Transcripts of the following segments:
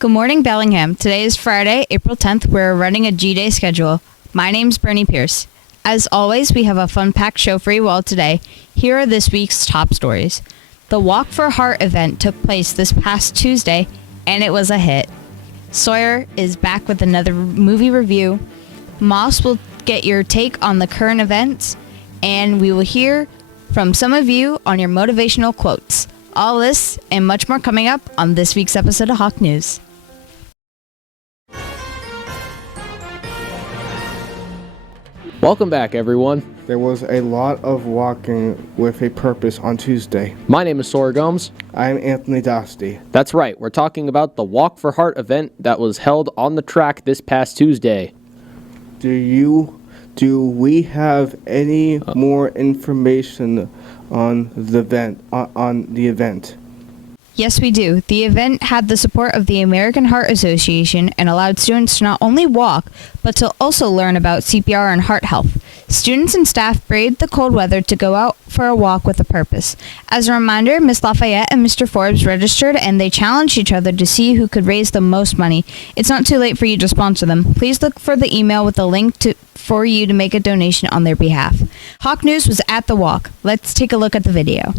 Good morning, Bellingham. Today is Friday, April 10th. We're running a G-Day schedule. My name's Bernie Pierce. As always, we have a fun-packed show for you all today. Here are this week's top stories. The Walk for Heart event took place this past Tuesday, and it was a hit. Sawyer is back with another movie review. Moss will get your take on the current events, and we will hear from some of you on your motivational quotes. All this and much more coming up on this week's episode of Hawk News. Welcome back, everyone. There was a lot of walking with a purpose on Tuesday. My name is Sawyer Gomes. I'm Anthony Dosty. That's right, we're talking about the Walk for Heart event that was held on the track this past Tuesday. Do we have any more information on the event? Yes, we do. The event had the support of the American Heart Association and allowed students to not only walk, but to also learn about CPR and heart health. Students and staff braved the cold weather to go out for a walk with a purpose. As a reminder, Ms. Lafayette and Mr. Forbes registered and they challenged each other to see who could raise the most money. It's not too late for you to sponsor them. Please look for the email with the link for you to make a donation on their behalf. Hawk News was at the walk. Let's take a look at the video.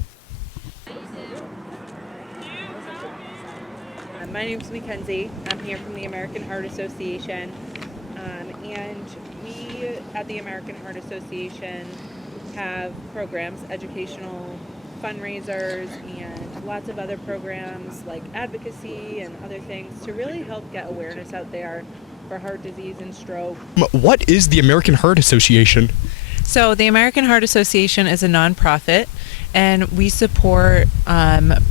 My name's Mackenzie. I'm here from the American Heart Association. And we at the American Heart Association have programs, educational fundraisers, and lots of other programs like advocacy and other things to really help get awareness out there for heart disease and stroke. What is the American Heart Association? So the American Heart Association is a nonprofit, and we support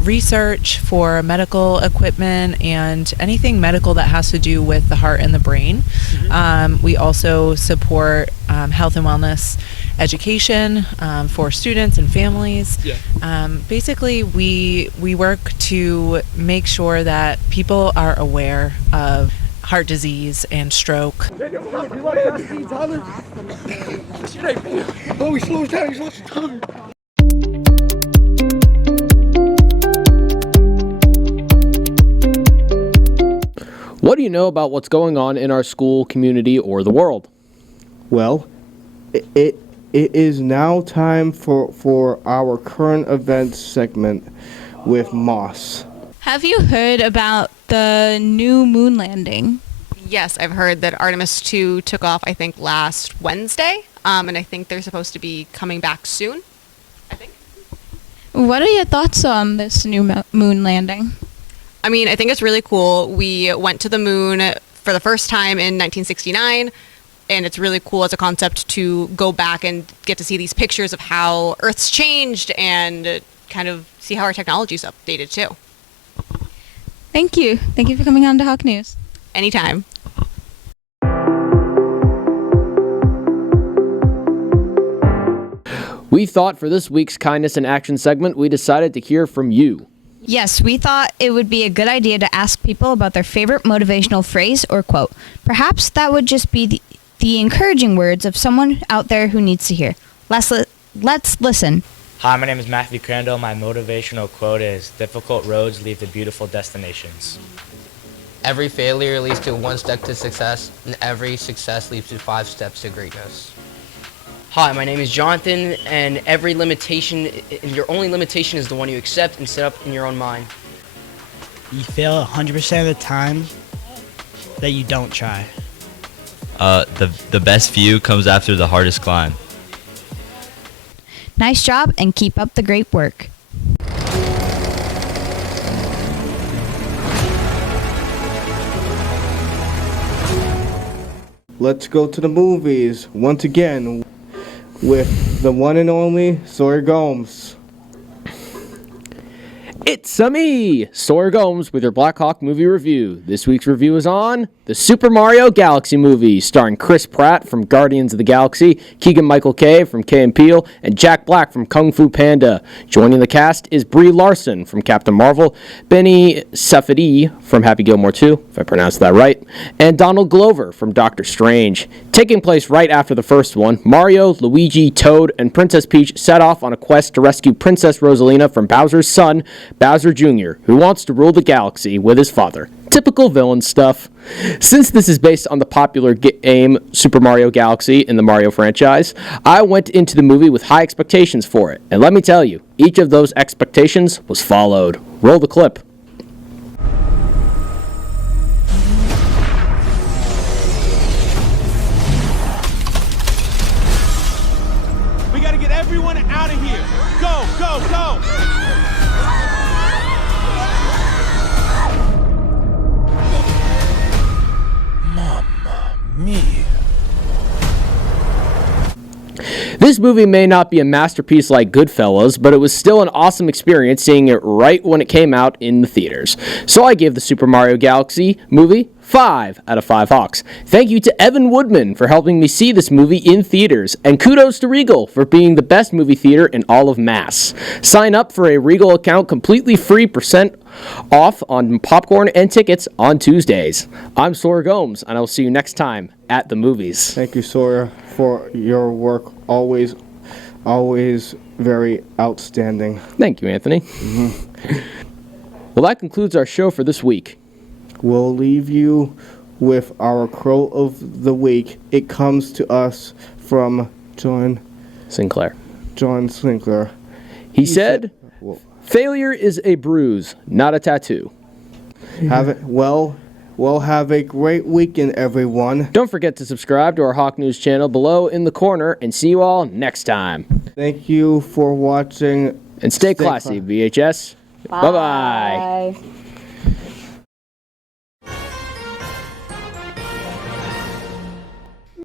research for medical equipment and anything medical that has to do with the heart and the brain. We also support health and wellness education for students and families. Basically, we work to make sure that people are aware of heart disease and stroke. Oh, he slows down, he slows down. What do you know about what's going on in our school, community, or the world? Well, it is now time for our current events segment with Moss. Have you heard about the new moon landing? Yes, I've heard that Artemis 2 took off, I think, last Wednesday, and I think they're supposed to be coming back soon, I think. What are your thoughts on this new moon landing? I mean, I think it's really cool. We went to the moon for the first time in 1969, and it's really cool as a concept to go back and get to see these pictures of how Earth's changed and kind of see how our technology's updated, too. Thank you. Thank you for coming on to Hawk News. Anytime. We thought for this week's Kindness in Action segment, we decided to hear from you. Yes, we thought it would be a good idea to ask people about their favorite motivational phrase or quote. Perhaps that would just be the encouraging words of someone out there who needs to hear. Let's listen. Hi, my name is Matthew Crandall. My motivational quote is, difficult roads lead to beautiful destinations. Every failure leads to one step to success, and every success leads to 5 steps to greatness. Hi, my name is Jonathan, and your only limitation is the one you accept and set up in your own mind. You fail 100% of the time that you don't try. The best view comes after the hardest climb. Nice job and keep up the great work. Let's go to the movies once again with the one and only Sawyer Gomes. It's me, Sawyer Gomes, with your Black Hawk movie review. This week's review is on the Super Mario Galaxy movie, starring Chris Pratt from Guardians of the Galaxy, Keegan-Michael Kay from Key and Peele, and Jack Black from Kung Fu Panda. Joining the cast is Brie Larson from Captain Marvel, Benny Safdie from Happy Gilmore 2, if I pronounced that right, and Donald Glover from Doctor Strange. Taking place right after the first one, Mario, Luigi, Toad, and Princess Peach set off on a quest to rescue Princess Rosalina from Bowser's son, Bowser Jr., who wants to rule the galaxy with his father. Typical villain stuff. Since this is based on the popular game Super Mario Galaxy in the Mario franchise, I went into the movie with high expectations for it. And let me tell you, each of those expectations was followed. Roll the clip. We gotta get everyone out of here. Go, go, go. Mamma mia. This movie may not be a masterpiece like Goodfellas, but it was still an awesome experience seeing it right when it came out in the theaters. So I gave the Super Mario Galaxy movie 5 out of 5 Hawks. Thank you to Evan Woodman for helping me see this movie in theaters, and kudos to Regal for being the best movie theater in all of Mass. Sign up for a Regal account completely free % off on popcorn and tickets on Tuesdays. I'm Sawyer Gomes, and I'll see you next time at the movies. Thank you, Sawyer, for your work. Always very outstanding. Thank you, Anthony. Well, that concludes our show for this week. We'll leave you with our quote of the week. It comes to us from John Sinclair. He said, "Failure is a bruise, not a tattoo." Have a great weekend, everyone. Don't forget to subscribe to our Hawk News channel below in the corner, and see you all next time. Thank you for watching. And stay classy, VHS. Bye-bye.